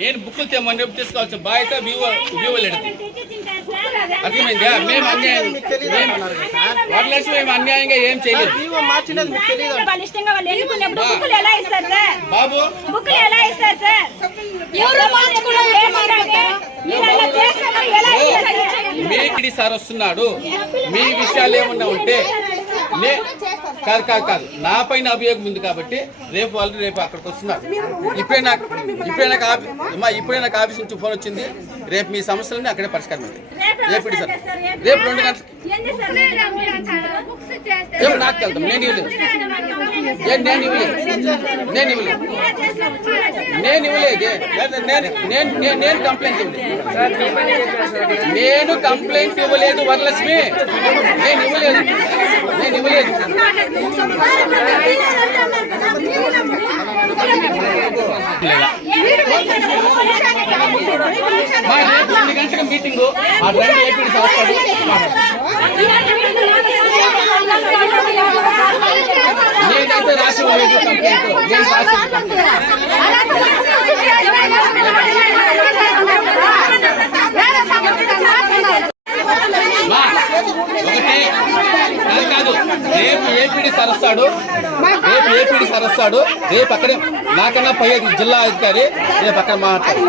నేను బుక్కులు తెమ్మని తీసుకోవచ్చు బాధ్యత వివోలేడు అర్థమైందా? మేము అన్యాయం వరలక్ష్మి మేము అన్యాయంగా ఏం చేయలేదు బాబు. మేకిడి సార్ వస్తున్నాడు, మీ విషయాలు ఏమన్నా ఉంటే కాదు నా పైన అభియోగం ఉంది కాబట్టి రేపు వాళ్ళు అక్కడికి వస్తున్నారు. ఇప్పుడే నాకు ఆఫీస్ నుంచి ఫోన్ వచ్చింది, రేపు మీ సమస్యలన్నీ అక్కడే పరిష్కారం ఉంది. రేపు సార్ రేపు 2 గంటలకి రేపు నాకు వెళ్తాం. నేను ఇవ్వలేదు నేను కంప్లైంట్ ఇవ్వలేదు వరలక్ష్మి, నేను ఇవ్వలేదు. మా రేపు 2 గంటలకు మీటింగ్ ఏపీ సంస్థలు నేనైతే రాసి ఒకటి కాదు, రేపు ఏపీడీ సార్ వస్తాడు, రేపు అక్కడే నాకన్నా పై జిల్లా అధికారి రేపు అక్కడ మాట్లాడు.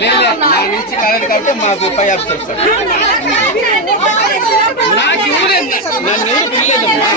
నా నుంచి కాలేదు కాబట్టి మాకు పై ఆఫీసర్ వస్తాడు. నాకు ఇవ్వలేదు, నన్ను ఎవరు పిల్లలేదమ్మా.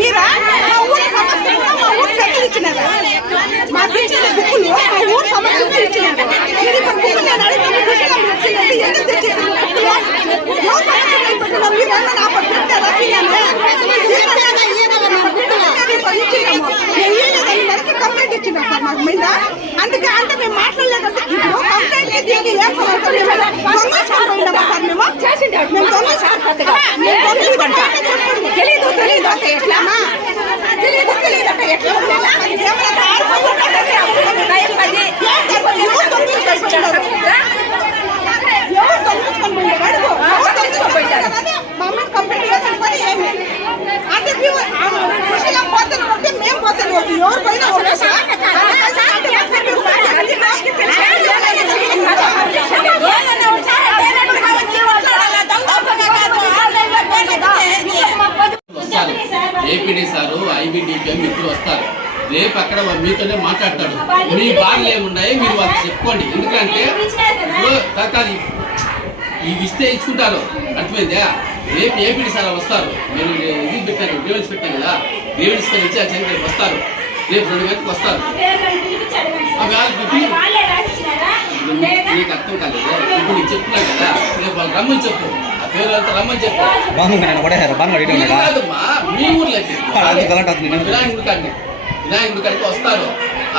మీరా ఊరు సమస్య ఇచ్చినారా? మా టీచర్ బుక్కులు ఊరు సమస్య ఇచ్చినారు. కంప్లైంట్ ఇచ్చినాం సార్ మాకు మీద. అందుకే అంటే మేము మాట్లాడలేదంటే ఏపీడీ సారు ఐబీడీపీఎం ఇప్పుడు వస్తారు, రేపు అక్కడ మీతోనే మాట్లాడతాడు. మీ బాధలు ఏమున్నాయి మీరు వాళ్ళకి చెప్పుకోండి. ఎందుకంటే ఇప్పుడు కాదు ఇవి ఇస్తే ఇచ్చుకుంటారు, అర్థమైందా? రేపు ఏపీడీ సార్ వస్తారు. నేను ఇది పెట్టాను, గ్రీవెన్స్ పెట్టాను కదా, గ్రీవెన్స్ ఇన్ఛార్జ్ వస్తారు. రేపు 2 గంటలకు వస్తారు. నీకు అర్థం కాలేదు, ఇప్పుడు నీకు చెప్తున్నాను కదా, రేపు వాళ్ళు రమ్మని చెప్పు, ఆ పేరు వాళ్ళతో రమ్మని చెప్పు. కాదమ్మా, మీ ఊర్లోకి వినాయకుడి కాడికి వస్తారు,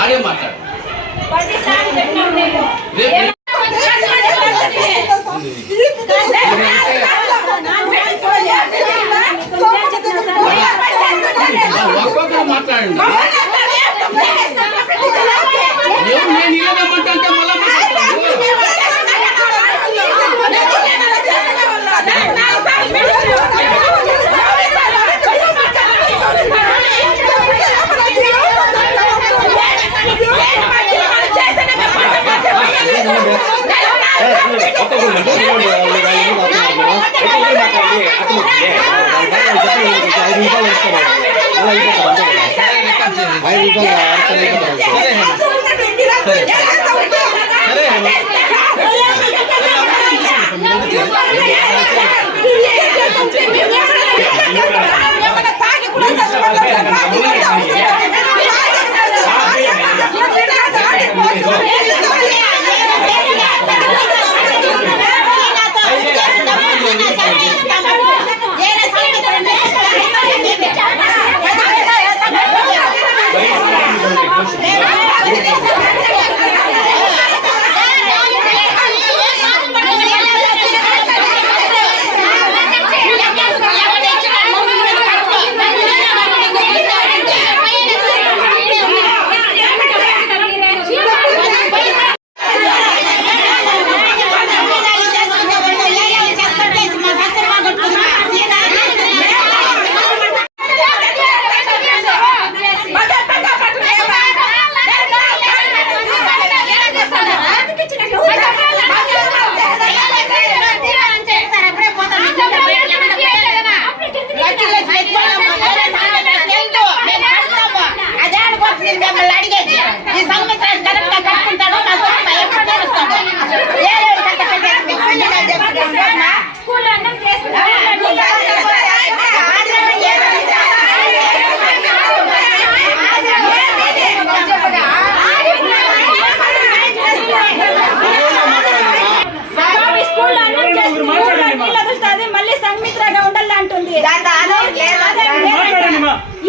ఆడే మాట్లాడు. ఒక్కొక్కరు మాట్లాడండి. నేను ఇవ్వమంటే మళ్ళా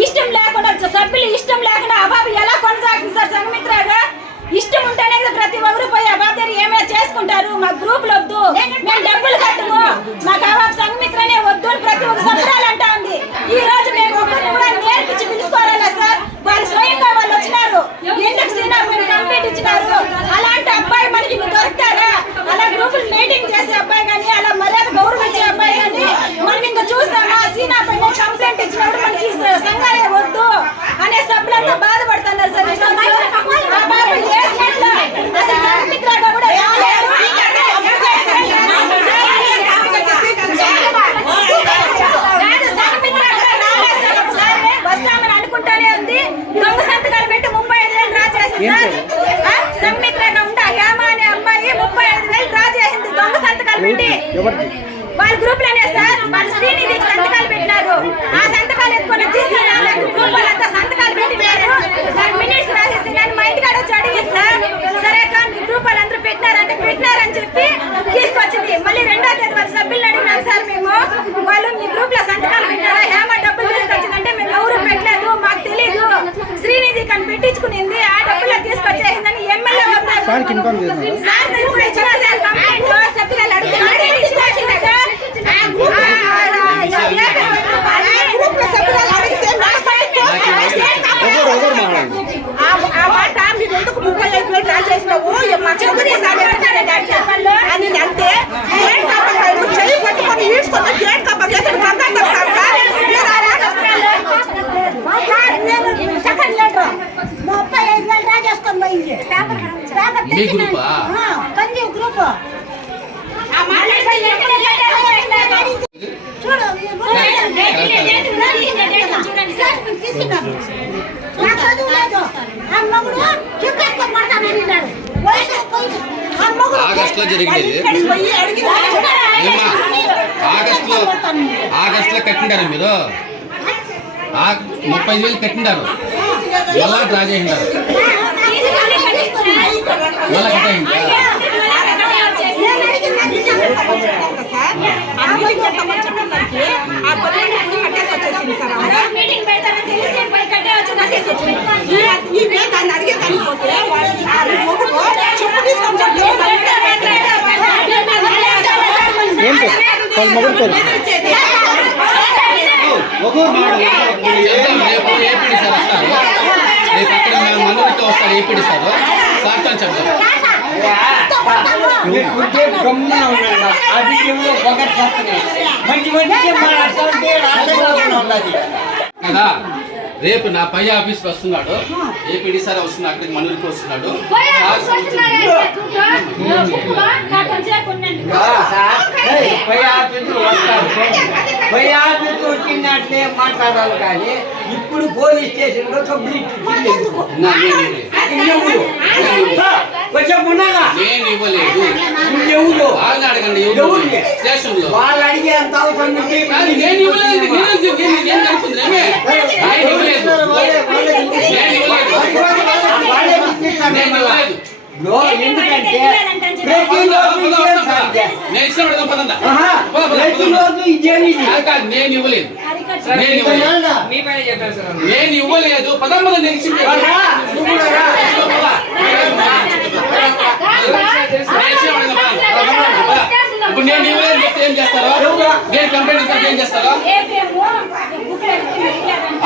ఇష్టం లేకుండా సభ్యులు ఇష్టం లేకుండా అబాబు ఎలా కొనసాగుతుంది సార్? సంఘమిత్రగా ఇష్టం ఉంటేనే ప్రతి ఒక్కరు పోయి అబాబు ఏమైనా చేసుకుంటారు. మా గ్రూప్ వద్దు, మేము డబ్బులు కట్టము, మాకు అబాబు సంఘమిత్రనే వద్దు అని ప్రతి ఒక్క సభ్యురాలు అంటా ఉంది. ఈ రోజు మేము ఒక్కరిని కూడా నేర్పించి పిలుచుకోవాలా సార్? వాళ్ళు స్వయంగా వాళ్ళు వచ్చినారు, ఎందుకు సీనియర్ మీరు కంప్లీట్ ఇచ్చినారు. అలాంటి అబ్బాయి మనకి దొరుకుతారా? అలా గ్రూపులు మీటింగ్ చేసే అబ్బాయి కానీ, అలా మర్యాద గౌరవించే అబ్బాయి కానీ మనం ఇంకా చూస్తామా? సీనియర్ పైన కంప్లైంట్ ఇచ్చినప్పుడు మనకి సంఘాలే వద్దు అనే సభ్యులంతా బాధపడుతున్నారు సార్. అసలు సంఘమిత్రగా కూడా రాలేదు. వస్తామని అనుకుంటానే ఉంది. దొంగ సంతకాలు పెట్టి 35,000 డ్రా చేసింది సార్. సంఘమిత్రగా ఉంటా హేమ అనే అమ్మాయి 35,000 డ్రా చేసింది దొంగ సంతకాలు పెట్టి. వాళ్ళ గ్రూప్ లోనే సార్ వాళ్ళు శ్రీనిధి సంతకాలు పెట్టినారు. ఆ సంతకాలు ఎత్తుకొని తీసుకున్నారు. గ్రూప్ వాళ్ళంతా సంతకాలు పెట్టినారు. మినిట్స్ రాసేసి నన్ను మా ఇంటికాడ వచ్చి అడిగింది సార్. సరే అక్క మీ గ్రూప్ వాళ్ళందరూ పెట్టినారంటే పెట్టినారని చెప్పి తీసుకొచ్చింది. మళ్ళీ 2వ తేదీ వాళ్ళ సభ్యులను అడిగినాం సార్ మేము. వాళ్ళు మీ గ్రూప్ లో సంతకాలు పెట్టారా? హేమ డబ్బులు తీసుకొచ్చిందంటే మేము ఎవరు పెట్టలేదు, మాకు తెలీదు, శ్రీనిధి కని పెట్టించుకునింది, ఆ డబ్బులు తీసుకొచ్చేసిందని ఎమ్మెల్యే వస్తారు సార్ కూడా ఇచ్చిన సార్ కంప్లైంట్ సభ్యులు అడుగుతున్నారు. ఆ మాట మీరు ఎందుకు 35,000 డ్రా చేసినావు అని అంటే చెయ్యి పట్టుకొని ఈడ్చుకొని గేట్ కప్ప చేసిన సెకండ్ లెటర్ 35,000 డ్రా చేసుకొని పోయింది. సంజీవ్ గ్రూప్ ఆగస్టులో జరిగినది. ఆగస్టులో కట్టిండారు మీరు, 35,000 కట్టిండారు. ఎలా డ్రా చేసిండారు? ఎలా కట్టిందా? ఏపీడి సార్ వస్తారు, రేపు అక్కడ మందులతో వస్తారు. ఏపీడి సార్ సార్ చెప్తారు. కదా రేపు నా పై ఆఫీస్ వస్తున్నాడు, ఏపీడి సార్ వస్తున్నాడు, అక్కడికి మనూరికి వస్తున్నాడు. నాకు కొంచెం ఉండండి. పై ఆఫీసులు వస్తారు, పై ఆఫీసు వచ్చినట్లే మాట్లాడాలి. కానీ ఇప్పుడు పోలీస్ స్టేషన్ లో కంప్లీట్ కొంచెం ఉన్నారా? నేను ఇవ్వలేదు. ఎవరు వాళ్ళని అడగండి. ఎవరిని? స్టేషన్ లో వాళ్ళు అడిగే అంత అవసరం ఉంది. నేను ఇవ్వలేదు. నేను అనుకుంటున్నామే. నేను ఇవ్వలేదు. నేను ఇవ్వలేదు. ఎందుకంటే నేను ఇష్టం పెడతాం పదండి. ప్రతిరోజు ఇదేమి కాదు, నేను ఇవ్వలేదు. నేను ఇవ్వలేదు. నేను ఇవ్వలేదు. పదమ్మలు నేను ఇచ్చింది. ఇప్పుడు నేను ఇవ్వలేదు చెప్తే ఏం చేస్తారో? నేను కంప్లైంట్ ఇస్తే ఏం చేస్తారో?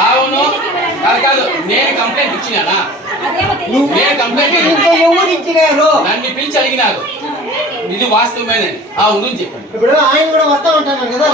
అవును కాదు, నేను కంప్లైంట్ ఇచ్చినానా? నేను కంప్లైంట్ ఎవరు ఇచ్చినారు? నన్ను పిలిచి అడిగినారు. ఇది వాస్తవమేనే. అవును చెప్పండి. ఇప్పుడు ఆయన కూడా వస్తా ఉంటాను కదా.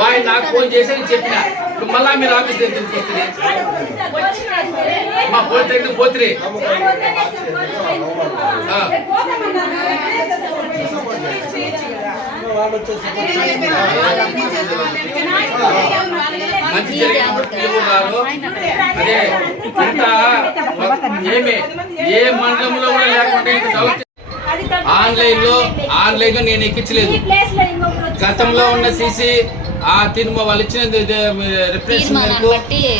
వాడు నాకు ఫోన్ చేసి చెప్పిన మళ్ళా మీరు ఆఫీస్ దగ్గర తీసుకొస్తుంది మా పోలీస్ దగ్గర పోతురే మంచి జరిగినప్పుడు రారు. అదే ఇంత ఏమే ఏ మండలంలో కూడా లేకుండా ఆన్లైన్ లో నేను ఎక్కించలేదు. గతంలో ఉన్న సీసీ ఆ తీర్మానం వాళ్ళు ఇచ్చిన రిఫరెన్స్ మేరకు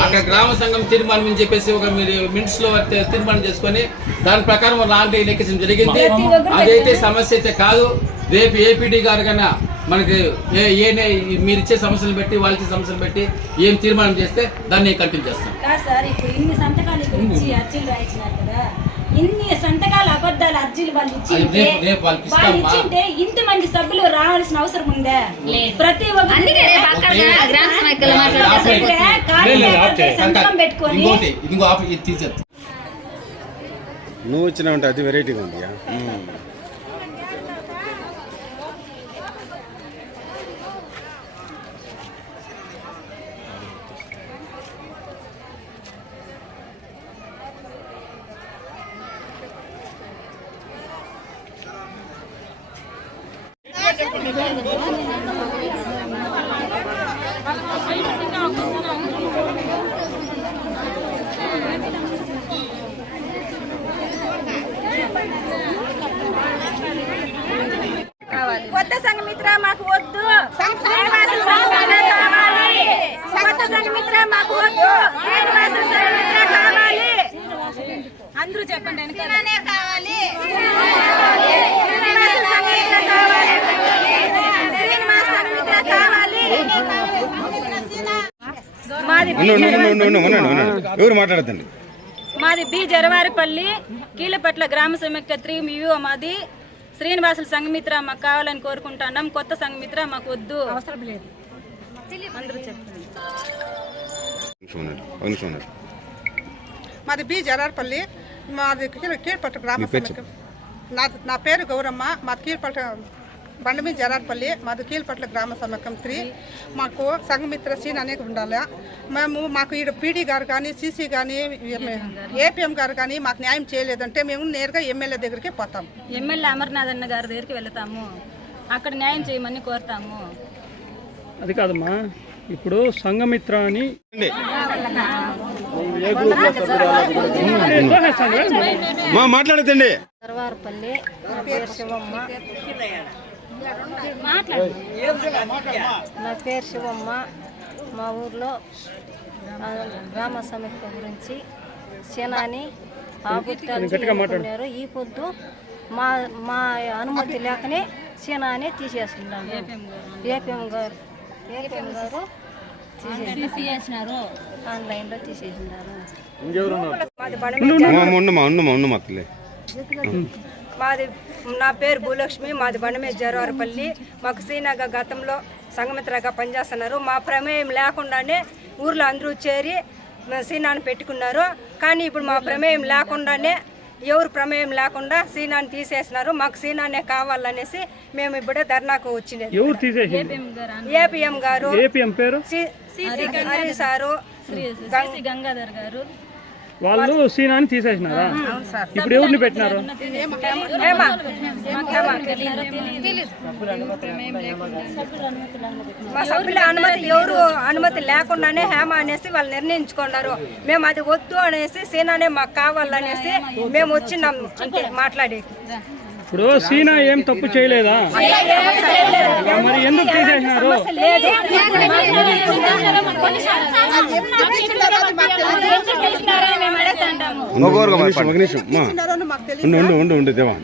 అక్కడ గ్రామ సంఘం తీర్మానం అని చెప్పేసి ఒక మినిట్స్ లో తీర్మానం చేసుకొని దాని ప్రకారం ఆన్లైన్ ఎక్కించడం జరిగింది. అదైతే సమస్య అయితే కాదు. రేపు ఏపీడీ గారు కన్నా మనకి మీరు ఇచ్చే సమస్యలు పెట్టి వాళ్ళు ఇచ్చే సమస్యలు పెట్టి ఏం తీర్మానం చేస్తే దాన్ని కంటిన్యూ చేస్తాం. ఇన్ని సంతకాల అబద్ధాలు అర్జీలు వాళ్ళు ఇచ్చింటే ఇంతమంది సభ్యులు రావాల్సిన అవసరం ఉందా? ప్రతి సంతకం పెట్టుకొని నువ్వు వచ్చినా ఉంటే అది వెరైటీగా ఉంది. చెప్పండి. సంఘమిత్ర మాకు వద్దు, శ్రీనివాసుల సంఘమిత్ర కావాలి. కొత్త సంఘమిత్ర మాకు వద్దు, శ్రీనివాసుల సంఘమిత్ర కావాలి. అందరూ చెప్పండి, వెనకాలనే కావాలి. శ్రీనివాసుల సంఘమిత్ర కావాలి, శ్రీనివాస సంఘమిత్ర కావాలి. మాది ఎవరు మాట్లాడతండి? మాది బి జరవారిపల్లి కీలపట్ల గ్రామ సమైక్య 3 మాది. శ్రీనివాసుల సంఘమిత్ర మాకు కావాలని కోరుకుంటున్నాం. కొత్త సంఘమిత్ర మాకు వద్దు, అవసరం లేదు. అందరూ చెప్పండి. మాది బి జరార్పల్లి, మాది కీழ்పట్ల గ్రామ సమైక్యం. నా పేరు గౌరమ్మ, మాది కీழ்పట్ల బండమీ జరార్పల్లి, మాది కీழ்పట్ల గ్రామ సమైక్యం 3. మాకు సంఘమిత్ర సీన్ అనేది ఉండాలి. మాకు ఈడ పీడీ గారు కానీ, సీసీ కానీ, ఏపీఎం గారు కానీ మాకు న్యాయం చేయలేదంటే మేము నేరుగా ఎమ్మెల్యే దగ్గరికి పోతాం. ఎమ్మెల్యే అమర్నాథ్ అన్న గారి దగ్గరికి వెళ్తాము, అక్కడ న్యాయం చేయమని కోరుతాము. అది కాదమ్మా, ఇప్పుడు సంఘమిత్ర అని మాట్లాడతండి. జరవారిపల్లి, నా పేరు శివమ్మ. నా పేరు శివమ్మ. మా ఊర్లో గ్రామ సమైక్య గురించి సేనాని ఆబుత్తాలు చేసుకున్నారు. ఈ పొద్దు మా అనుమతి లేకనే సేనాని తీసేస్తున్నాము. ఏపీఎం గారు తీసేసినారు, ఆన్లైన్లో తీసేసినారు. మాది నా పేరు భూలక్ష్మి, మాది బండమే జరవారిపల్లి. మాకు శ్రీనగర్ గతంలో సంఘమిత్రగా పనిచేస్తున్నారు. మా ప్రమేయం లేకుండానే ఊర్లో అందరూ చేరి సీనాన్ని పెట్టుకున్నారు. కానీ ఇప్పుడు మా ప్రమేయం లేకుండానే, ఎవరు ప్రమేయం లేకుండా సీనాన్ని తీసేసినారు. మాకు సీనానే కావాలనేసి మేము ఇప్పుడే ధర్నాకు వచ్చినది. ఏపీఎం గారు, హరి సారు, గంగాధర్ గారు వాళ్ళు సీనాన్ని తీసేసినారా? ఇప్పుడు ఎవరిని పెట్టినారు? మా సభ్యుల ఎవరు అనుమతి లేకుండానే హేమ అనేసి వాళ్ళు నిర్ణయించుకున్నారు. మేము అది వద్దు అనేసి సీనానే మాకు కావాలనేసి మేము వచ్చినాం అంతే మాట్లాడేకి. ఇప్పుడు సీనా ఏం తప్పు చేయలేదా? మరి ఎందుకు తీసేసినారు? ఒక నిమిషం, ఉండు దేవా.